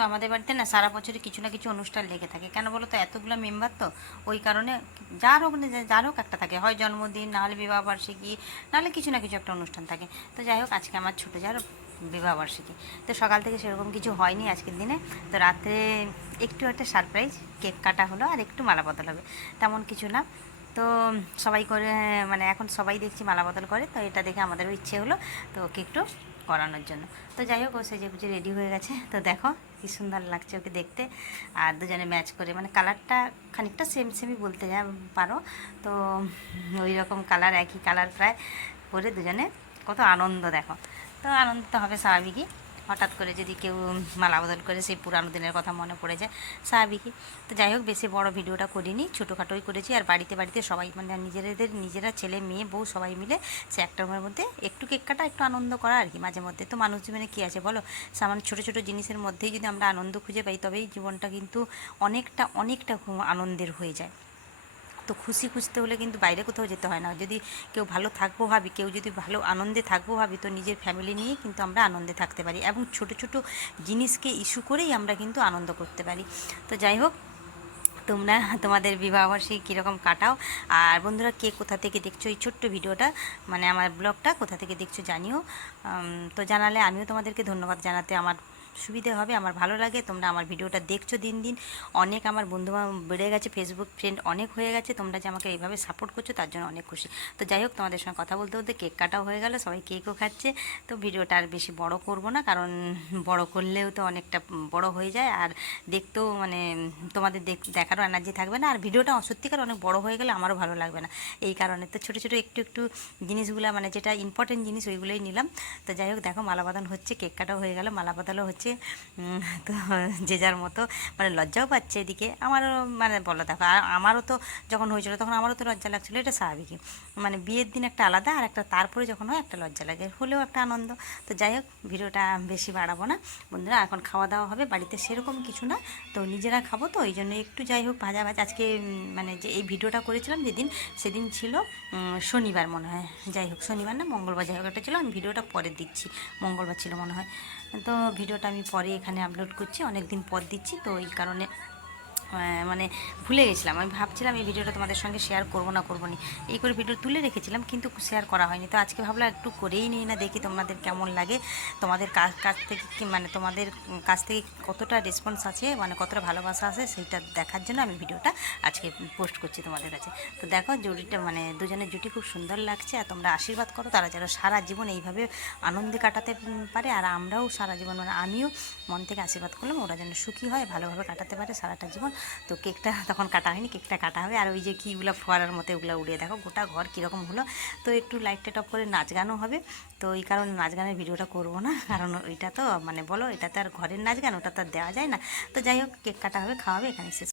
তো আমাদের বাড়িতে না সারা বছরই কিছু না কিছু অনুষ্ঠান লেগে থাকে, কেন বলো তো, এতগুলো মেম্বার তো, ওই কারণে যার হোক না যার হোক একটা থাকে, হয় জন্মদিন, নাহলে বিবাহবার্ষিকী, নাহলে কিছু না কিছু একটা অনুষ্ঠান থাকে। তো যাই হোক, আজকে আমার ছোটো যার বিবাহবার্ষিকী, তো সকাল থেকে সেরকম কিছু হয়নি আজকের দিনে। তো রাত্রে একটু একটা সারপ্রাইজ কেক কাটা হলো, আর একটু মালা বদল হবে, তেমন কিছু না। তো সবাই করে, মানে এখন সবাই দেখছি মালা বদল করে, তো এটা দেখে আমাদেরও ইচ্ছে হলো তো ওকে একটু করানোর জন্য। তো যাই হোক, ও সেজে গুজে রেডি হয়ে গেছে, তো দেখো কি সুন্দর লাগছে ওকে দেখতে। আর দুজনে ম্যাচ করে, মানে কালারটা খানিকটা সেম সেমই বলতে পারো। তো ওই রকম কালার, একই কালার প্রায় পরে দুজনে কত আনন্দ দেখো। তো আনন্দ তো হবে স্বাভাবিকই, হঠাৎ করে যদি কেউ মালা বদল করে সেই পুরানো দিনের কথা মনে পড়ে যায়, স্বাভাবিকই। তো যাই হোক, বেশি বড় ভিডিওটা করিনি, ছোটোখাটোই করেছি। আর বাড়িতে বাড়িতে সবাই, মানে নিজেরা ছেলে মেয়ে বউ সবাই মিলে সে একটা রুমের মধ্যে একটু কেক কাটা, একটু আনন্দ করা আর কি। মাঝে মধ্যে তো মানুষ জীবনে কী আছে বলো, সামান্য ছোটো ছোটো জিনিসের মধ্যেই যদি আমরা আনন্দ খুঁজে পাই, তবেই জীবনটা কিন্তু অনেকটা অনেকটা আনন্দের হয়ে যায়। তো খুশি খুঁজতে হলে কিন্তু বাইরে কোথাও যেতে হয় না। যদি কেউ ভালো থাকবো ভাবি, কেউ যদি ভালো আনন্দে থাকবো ভাবি, তো নিজের ফ্যামিলি নিয়েই কিন্তু আমরা আনন্দে থাকতে পারি, এবং ছোট ছোট জিনিসকে ইস্যু করেই আমরা কিন্তু আনন্দ করতে পারি। তো যাই হোক, তোমরা তোমাদের বিবাহবার্ষিকী কীরকম কাটাও। আর বন্ধুরা, কে কোথা থেকে দেখছো এই ছোট্ট ভিডিওটা, মানে আমার ব্লগটা কোথা থেকে দেখছো জানিও। তো জানালে আমিও তোমাদেরকে ধন্যবাদ জানাতে আমার সুবিধে হবে, আমার ভালো লাগে। তোমরা আমার ভিডিওটা দেখছো দিন দিন, অনেক আমার বন্ধু বেড়ে গেছে, ফেসবুক ফ্রেন্ড অনেক হয়ে গেছে। তোমরা যে আমাকে এইভাবে সাপোর্ট করছো তার জন্য অনেক খুশি। তো যাই হোক, তোমাদের সঙ্গে কথা বলতে বলতে কেক কাটাও হয়ে গেল, সবাই কেকও খাচ্ছে। তো ভিডিওটা আর বেশি বড় করব না, কারণ বড় করলেও তো অনেকটা বড় হয়ে যায়, আর দেখতেও মানে তোমাদের দেখারও এনার্জি থাকবে না, আর ভিডিওটা সত্যিকার অনেক বড় হয়ে গেলে আমারও ভালো লাগবে না। এই কারণে তো ছোটো ছোটো একটু একটু জিনিসগুলো, মানে যেটা ইম্পর্টেন্ট জিনিস ওইগুলোই নিলাম। তো যাই হোক, দেখো মালা বদল হচ্ছে, কেক কাটাও হয়ে গেল, মালা বদলও হচ্ছে। তো যে যার মতো মানে লজ্জাও পাচ্ছে এদিকে আমারও, মানে বলো দেখো, আমারও তো যখন হয়েছিল তখন আমারও তো লজ্জা লাগছিলো, এটা স্বাভাবিকই। মানে বিয়ের দিন একটা আলাদা, আর একটা তারপরে যখন হয় একটা লজ্জা লাগে, হলেও একটা আনন্দ। তো যাই হোক, ভিডিওটা বেশি বাড়াবো না বন্ধুরা, এখন খাওয়া দাওয়া হবে বাড়িতে, সেরকম কিছু না। তো নিজেরা খাবো, তো ওই জন্য একটু যাই হোক ভাজা ভাজা আজকে, মানে যে এই ভিডিওটা করেছিলাম যেদিন, সেদিন ছিল শনিবার মনে হয়, যাই হোক শনিবার না মঙ্গলবার, যাই হোক একটা ছিল, আমি ভিডিওটা পরে দিচ্ছি, মঙ্গলবার ছিল মনে হয়। তো ভিডিওটা আমি পরে এখানে আপলোড করছি, অনেক দিন পর দিচ্ছি, তো এই কারণে মানে ভুলে গেছিলাম। আমি ভাবছিলাম এই ভিডিওটা তোমাদের সঙ্গে শেয়ার করবো না করবো না, এই করে ভিডিও তুলে রেখেছিলাম, কিন্তু শেয়ার করা হয়নি। তো আজকে ভাবলাম একটু করেই নিই না, দেখি তোমাদের কেমন লাগে, তোমাদের কাছ থেকে কি, মানে তোমাদের কাছ থেকে কতটা রেসপন্স আছে, মানে কতটা ভালোবাসা আছে, সেইটা দেখার জন্য আমি ভিডিওটা আজকে পোস্ট করছি তোমাদের কাছে। তো দেখো জুটিটা, মানে দুজনের জুটি খুব সুন্দর লাগছে, আর তোমরা আশীর্বাদ করো তারা যেন সারা জীবন এইভাবে আনন্দে কাটাতে পারে, আর আমরাও সারা জীবন, মানে আমিও মন থেকে আশীর্বাদ করলাম ওরা যেন সুখী হয়, ভালোভাবে কাটাতে পারে সারাটা জীবন। তো কেকটা তখন কাটা হয়নি, কেকটা কাটা হবে। আর ওই যে কীগুলো ফোয়ারার মতো ওগুলো উড়িয়ে দেখো গোটা ঘর কীরকম হলো। তো একটু লাইটটা টপ করে নাচ গানও হবে, তো এই কারণে নাচ গানের ভিডিওটা করবো না, কারণ ওইটা তো মানে বলো, এটা তো আর ঘরের নাচ গান, ওটা তো আর দেওয়া যায় না। তো যাই হোক, কেক কাটা হবে, খাওয়াবে, এখানে শেষ।